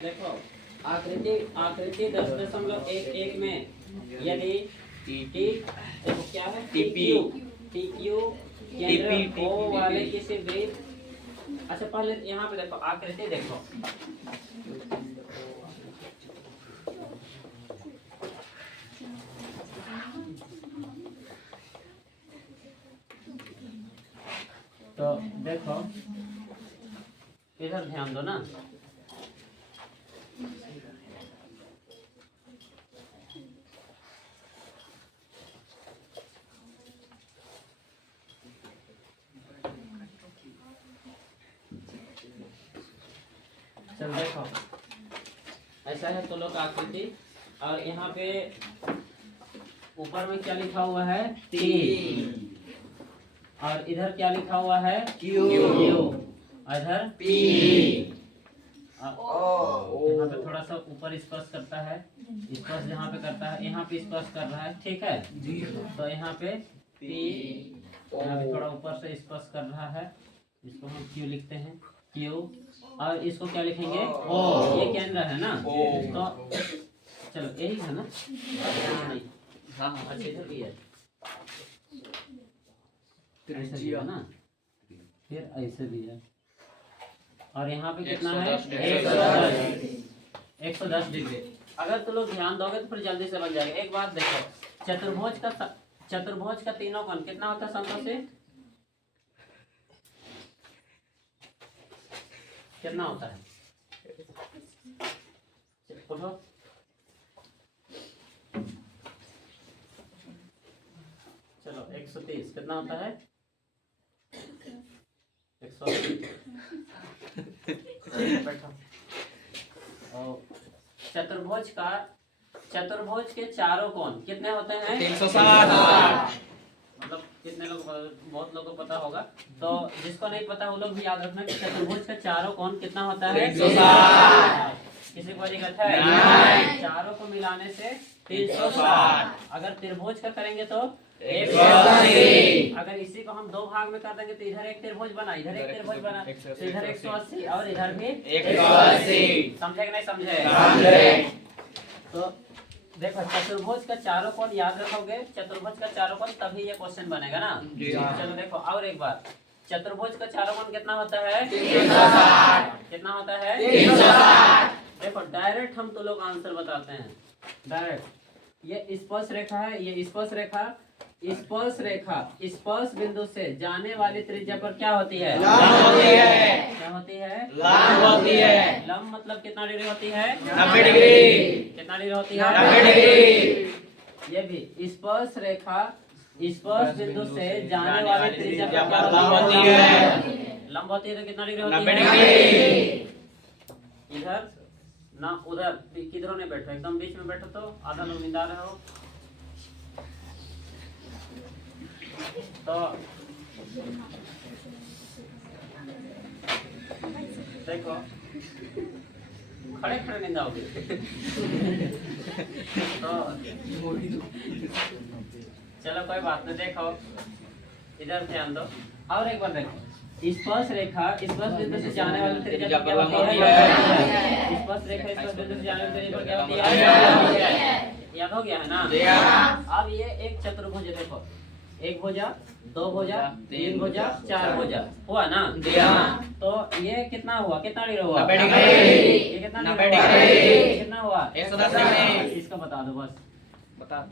देखो आकृति आकृति 10.11 में यदि टी देखो क्या है टी क्यू केंद्र ओ वाले किसी वृत्त। अच्छा पहले यहाँ पे देखो आकृति देखो तो देखो इधर ध्यान दो ना। चल देखो ऐसा है तो लोग आकृति और यहाँ पे ऊपर में क्या लिखा हुआ है टी और इधर क्या लिखा हुआ है क्यू इधर पी। यहाँ पे थोड़ा सा ऊपर स्पर्श करता है, स्पर्श जहाँ पे करता है यहाँ पे स्पर्श कर रहा है, ठीक है। तो यहाँ पे पी यहाँ पे थोड़ा ऊपर से स्पर्श कर रहा है, इसको हम क्यू लिखते हैं क्यू और इसको क्या लिखेंगे ओ। ये केंद्र है ना तो चलो यही है ना। नहीं हाँ अच्छा इधर भी है ऐसे भी है ना, फिर ऐसे भी है और यहाँ पे कितना है 110 डिग्री। अगर तो लोग ध्यान दोगे तो फिर जल्दी से बन जाएगा। एक बात देखो चतुर्भुज का तीनों कोण कितना होता है संतोषी, कितना होता है बोलो। चलो 130 कितना होता है 180 बैठो। और चतुर्भुज के चारों कोण कितने होते हैं 360। मतलब कितने लोग बहुत लोगों को पता होगा, तो जिसको नहीं पता वो लोग भी याद रखना कि चतुर्भुज का चारों कोण कितना होता है 360। किसी को दिक्कत है चारों को मिलाने से 360। अगर त्रिभुज का करेंगे तो 180। अगर इसी को हम दो भाग में कर देंगे तो इधर एक त्रिभुज बना इधर एक त्रिभुज बना तो इधर 180 और इधर भी 180। समझे कि नहीं समझे। तो देखो चतुर्भुज का चारों कोण याद रखोगे, चतुर्भुज का चारों कोण तभी ये क्वेश्चन बनेगा ना। चलो देखो और एक बार चतुर्भुज का चारों कोण कितना होता है 360। कितना होता है 360। देखो डायरेक्ट हम तो लोग आंसर बताते हैं डायरेक्ट। ये स्पर्श रेखा है, ये स्पर्श रेखा स्पर्श बिंदु से जाने वाली त्रिज्या पर क्या होती है लंब होती है। क्या होती है लंब होती है। लंब मतलब कितना डिग्री होती है 90 डिग्री। कितना डिग्री होती है 90 डिग्री। ये भी स्पर्श रेखा स्पर्श बिंदु से जाने वाली त्रिज्या पर क्या लंब होती है। लंब होती है तो कितना डिग्री होती 90 है डिग्री। इधर ना उधर किधरों ने बैठो एकदम बीच में बैठो तो आधा लोग निंदा रहे हो। तो देखो खड़े खड़े निंदाओगे तो चलो कोई बात नहीं। देखो इधर ध्यान दो और एक बार देखो स्पर्श रेखा स्पर्श बिंदु से जाने वाली त्रिज्या क्या होती है स्पर्श रेखा स्पर्श बिंदु से जाने वाली त्रिज्या क्या होती है याद हो गया है ना। अब ये एक चतुर्भुज है, देखो एक भुजा दो भुजा तीन भुजा चार भुजा हुआ ना। तो ये कितना हुआ कितना डिग्री हुआ 90 डिग्री। ये कितना 90 डिग्री। कितना हुआ 110 डिग्री। इसका बता दो बस बता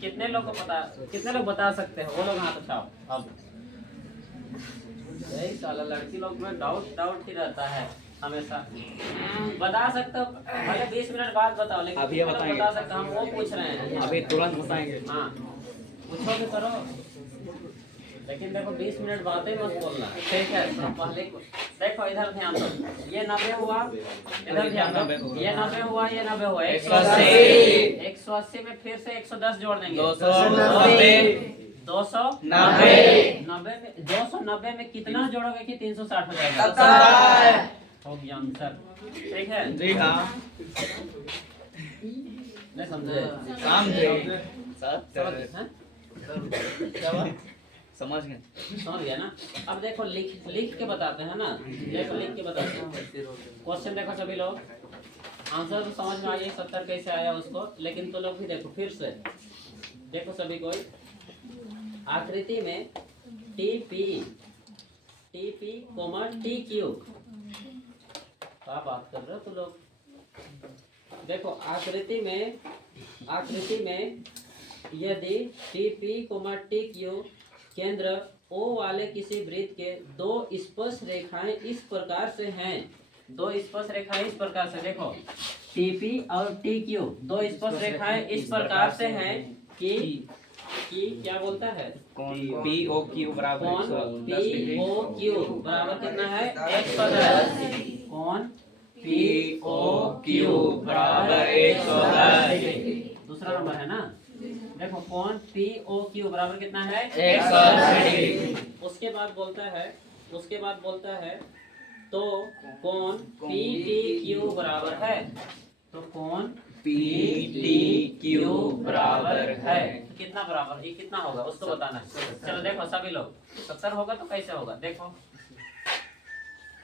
कितने लोग को पता कितने लोग बता सकते हैं वो लोग हाथ उठाओ। अब यही साला लड़की लोग में डाउट ही रहता है हमेशा। बता सकते हो भले 20 मिनट बाद बताओ लेकिन अभी कितने लोग बता सकते हम वो पूछ रहे हैं। अभी तुरंत बताएंगे। हाँ पूछो भी करो लेकिन देखो 20 मिनट बाद ही मत बोलना, ठीक है। तो पहले देखो इधर ध्यान दो ये 90 हुआ, इधर ध्यान दो ये 90 हुआ ये 90 हुआ 180 में फिर से 110 जोड़ देंगे 290 में कितना जोड़ोगे कि 360 हो जाएगा। हो गया आंसर, ठीक है जी हाँ नहीं समझे समझ गए समझ गया ना। अब देखो लिख के बताते हैं ना, देखो लिख के बताते हैं क्वेश्चन। देखो सभी लोग आंसर तो समझ में आ गया 70 कैसे आया उसको, लेकिन तो लोग भी देखो फिर से देखो सभी कोई आकृति में T P coma T Q, क्या बात कर रहे हो तो लोग। देखो आकृति में यदि T P coma T Q केंद्र ओ वाले किसी वृत्त के दो स्पर्श रेखाएं इस प्रकार से हैं, दो स्पर्श रेखाएं इस प्रकार से, देखो टीपी और टी क्यू दो स्पर्श रेखाएं इस प्रकार से हैं कि क्या बोलता है पी ओ क्यू बराबर कौन 110 डिग्री। पी ओ क्यू बराबर कितना है 110, कौन पी ओ क्यू बराबर 110। दूसरा नंबर है ना, देखो कौन पी ओ क्यू बराबर कितना है 110। उसके बाद बोलता है तो कौन पी टी क्यू बराबर है, तो कौन पी टी क्यू बराबर है, तो कितना बराबर, ये कितना होगा उसको बताना है। चलो देखो सभी लोग 70 होगा तो कैसे होगा, देखो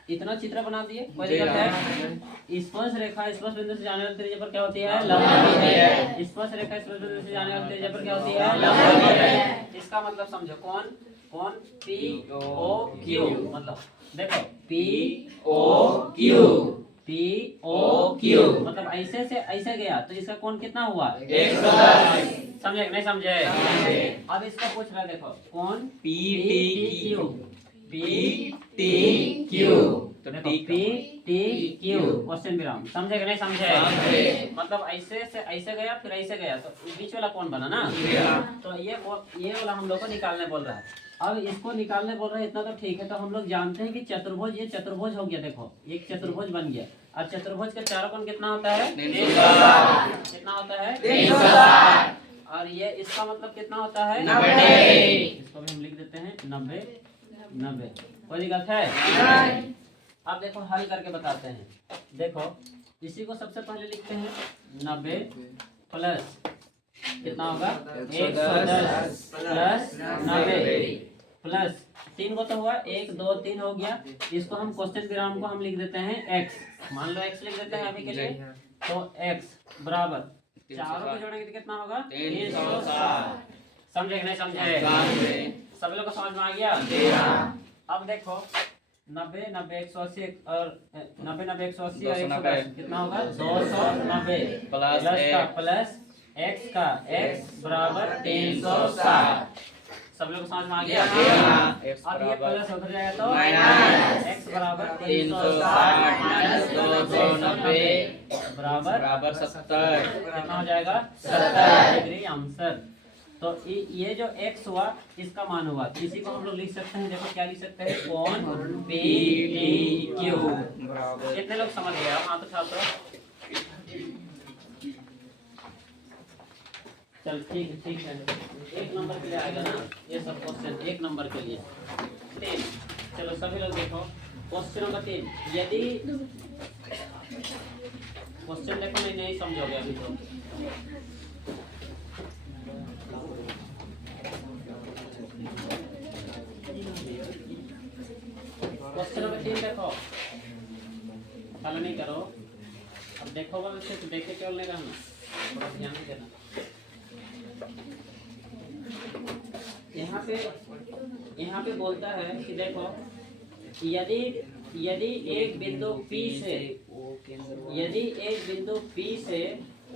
इतना चित्र बना दिए, कोई दिक्कत है। स्पर्श रेखा स्पर्श बिंदु से जाने वाली त्रिज्या पर क्या होती है लंब होती है, स्पर्श रेखा स्पर्श बिंदु से जाने वाली त्रिज्या पर क्या होती है लंब होती है। इसका मतलब समझो कौन पी ओ क्यू, मतलब देखो पी ओ क्यू मतलब ऐसे से ऐसे गया तो इसका कोण कितना हुआ 110। समझे कि नहीं समझे? अब इसका पूछ रहा है, देखो कौन पी टी क्यू क्वेश्चन विराम, समझे कि नहीं समझे? मतलब ऐसे से ऐसे गया फिर ऐसे गया तो बीच वाला कौन बना ना, तो ये वाला हम लोग को निकालने बोल रहा है। अब इसको निकालने बोल रहे हैं इतना तो ठीक है, तो हम लोग जानते हैं कि चतुर्भुज, ये चतुर्भुज हो गया, देखो एक चतुर्भुज बन गया। और चतुर्भुज का चारों कोण कितना होता है 360, कितना होता है 360, और ये इसका मतलब कितना होता है 90। इसको भी हम लिख देते हैं 90। कोई दिक्कत है? अब देखो हल करके बताते हैं, देखो इसी को सबसे पहले लिखते हैं 90 प्लस कितना होगा 110 प्लस 90 प्लस 3 को तो हुआ 1 2 3 हो गया। इसको हम क्वेश्चन विराम को हम लिख देते हैं x, मान लो x लिख देते हैं अभी के लिए, तो x बराबर चारों को जोड़ेंगे तो कितना होगा 360। समझे कि नहीं समझे? सब लोग को समझ में आ गया? अब देखो 90 90 180 और 90 90 180 और 110 कितना होगा 290 प्लस x का x बराबर 360। सब लोग समझ में आ गया? अब ये प्लस उधर जाएगा तो x बराबर 360 माइनस 290 बराबर 70, कितना हो जाएगा 70 डिग्री आंसर। तो ये जो x हुआ इसका मान हुआ, इसी को हम लोग लिख सकते हैं, देखो क्या लिख सकते हैं कोण पी टी क्यू। कितने लोग समझ गए? आप हाथ उठा दो। चल ठीक है, 1 नंबर के लिए आएगा ना ये सब क्वेश्चन, 1 नंबर के लिए 3। चलो सभी लोग देखो क्वेश्चन नंबर 3, यदि क्वेश्चन देखो नहीं समझोगे अभी तो। क्वेश्चन नंबर 3 देखो, हल नहीं करो, अब देखो वैसे तो देखे केवल नहीं रहना, थोड़ा ध्यान देना। यहाँ पे बोलता है कि देखो यदि एक बिंदु P से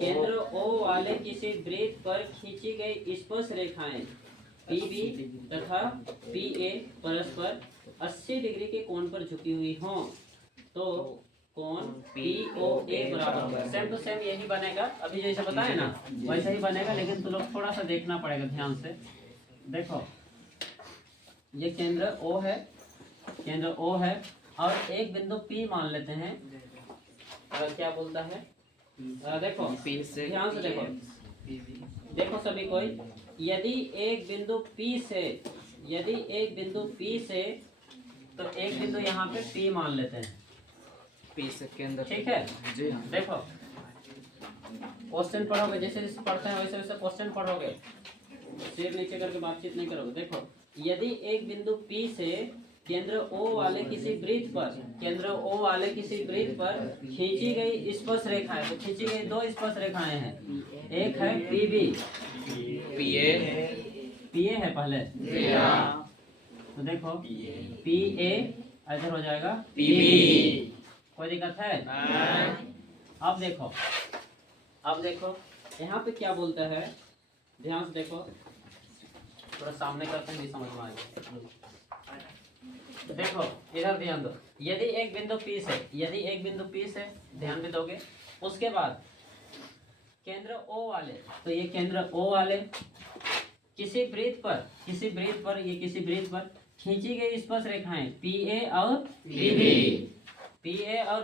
केंद्र O वाले किसी वृत्त पर खींची गई स्पर्श रेखाएं PB तथा PA परस्पर 80 डिग्री के कोण पर झुकी हुई हों, तो कोण POA बराबर होगा। सेम टू सेम यही बनेगा, अभी जैसे बताया ना वैसे ही बनेगा, लेकिन तुम लोग थोड़ा सा देखना पड़ेगा ध्यान से। देखो ये केंद्र O है और एक बिंदु P मान लेते हैं। क्या बोलता है देखो ध्यान से देखो सभी कोई, यदि एक बिंदु P से तो एक बिंदु यहाँ पे P मान लेते हैं, P से केंद्र, ठीक है जी हाँ। देखो क्वेश्चन पढ़ोगे, जैसे जैसे पढ़ते हैं वैसे वैसे क्वेश्चन पढ़ोगे, सिर नीचे करके बातचीत नहीं करोगे। देखो यदि एक बिंदु P से केंद्र O वाले किसी वृत्त पर, केंद्र O वाले किसी वृत्त पर खींची गई स्पर्श रेखाएं, तो खींची गई दो स्पर्श रेखाएं हैं। एक है PB, PA है पहले, तो देखो PA इधर हो जाएगा PB, कोई दिक्कत है? अब देखो यहाँ पे क्या बोलता है, ध्यान से देखो, थोड़ा सामने करते हैं, समझ में आएगा। तो देखो इधर ध्यान दो, यदि एक बिंदु P से ध्यान भी दोगे, उसके बाद केंद्र O वाले, तो ये केंद्र O वाले किसी वृत्त पर खींची गई स्पर्श रेखाएं PA और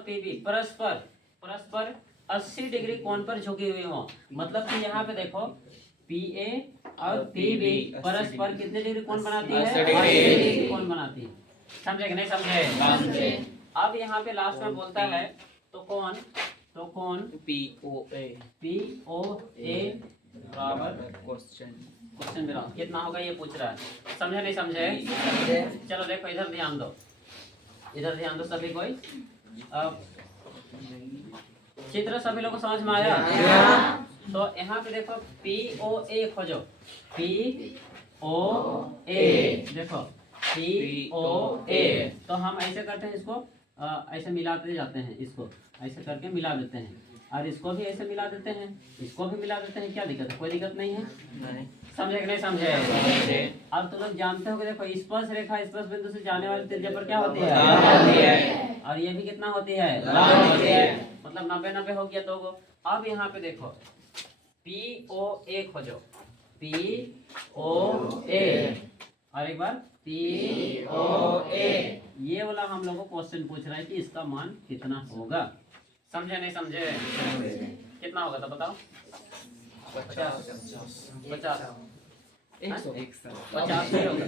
PB परस्पर 80 डिग्री कोण पर झुकी हुई हो। मतलब कि यहाँ पे देखो PA और PB परस्पर कितने डिग्री कोण बनाती है? 80 डिग्री कोण बनाती है। समझे कि नहीं समझे? अब यहाँ पे लास्ट में बोलता है तो कौन POA बराबर क्वेश्चन दे रहा हूँ, कितना होगा ये पूछ रहा है। समझे नहीं समझे? चलो देखो इधर ध्यान दो सभी कोई। अब चित्र सभी लोगों को समझ में आया? तो यहाँ पे देखो POA खोजो, POA देखो POA, तो हम ऐसे करते हैं, इसको ऐसे मिलाते जाते हैं, इसको ऐसे करके मिला देते हैं, और इसको भी ऐसे मिला देते हैं, इसको भी मिला देते हैं। क्या दिक्कत है? कोई दिक्कत नहीं है। समझे कि नहीं समझे? अब तुम लोग जानते हो कि देखो स्पर्श रेखा स्पर्श बिंदु से जाने वाली त्रिज्या पर क्या होती है? और ये भी कितना होती है? मतलब 90 हो गया दो। अब यहाँ पे देखो POA खोजो, POA, और एक बार POA, ये वाला हम लोग को क्वेश्चन पूछ रहा है कि इसका मान कितना होगा। समझे नहीं समझे? कितना होगा तो बताओ। 50 ही होगा।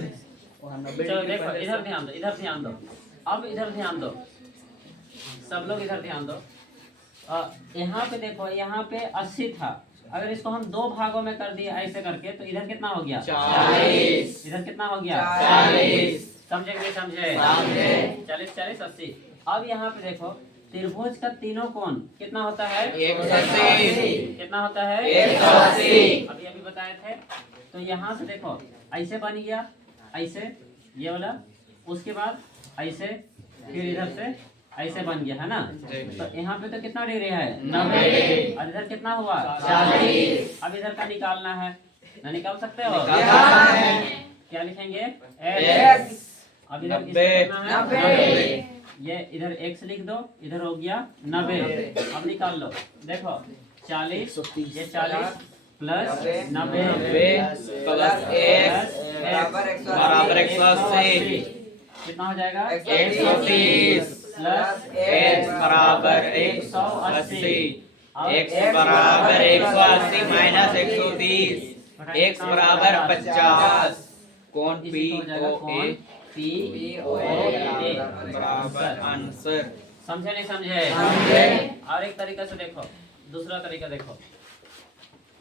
चलो देखो इधर ध्यान दो, अब इधर ध्यान दो, सब लोग इधर ध्यान दो। यहाँ पे देखो, यहाँ पे 80 था, अगर इसको हम दो भागों में कर दिए ऐसे करके, तो इधर कितना हो गया? 40। इधर कितना हो गया? 40। समझे कि नहीं समझे? 40 80। अब यहाँ पे देखो त्रिभुज का तीनों कोण कितना होता है? 180। कितना होता है? 180। अभी बताए थे। तो यहाँ से देखो ऐसे बन गया, ऐसे ये वाला, उसके बाद ऐसे, फिर इधर से ऐसे बन गया है ना। तो यहाँ पे तो कितना डिग्री है? 90। और इधर कितना हुआ? 40। अब इधर का निकालना है ना, निकाल सकते हो? क्या लिखेंगे? x। अब इधर कितना है? ये इधर x लिख दो, इधर हो गया 90। अब निकाल लो, देखो 40, ये 40 प्लस 90 प्लस x बराबर 180। कितना हो जाएगा? 130 प्लस x बराबर 180। x बराबर 180 माइनस 130, x बराबर 50। कौन POA बराबर आंसर। समझे नहीं समझे? और एक तरीका से देखो, दूसरा तरीका देखो।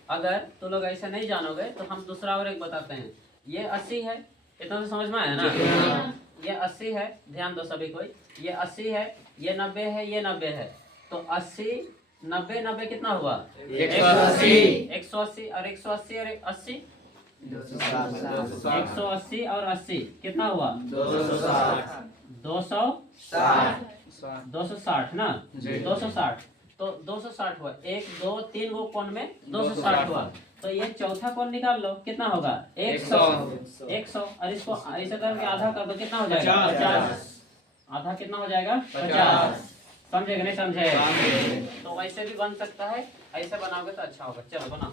अगर तो लोग ऐसे नहीं जानोगे तो हम दूसरा और एक बताते हैं। ये 80 है, इतना तो समझ में आया ना? ये 80 है, ध्यान दो सभी कोई, ये 80 है, ये 90 है, ये 90 है। तो 80 90 90 कितना हुआ? 180 और 180 और 80, 180 और 80 कितना हुआ? 260 ना, 260। तो 260 हुआ, 1 2 3 वो कोण में 260 हुआ। तो ये चौथा कोण निकाल लो, कितना होगा? 100। और इसको ऐसा करके आधा कर दो, कितना हो जाएगा? 50। आधा कितना हो जाएगा? 50। समझे कि नहीं समझे? तो वैसे भी बन सकता है, ऐसे बनाओगे तो अच्छा होगा। चलो बनाओ।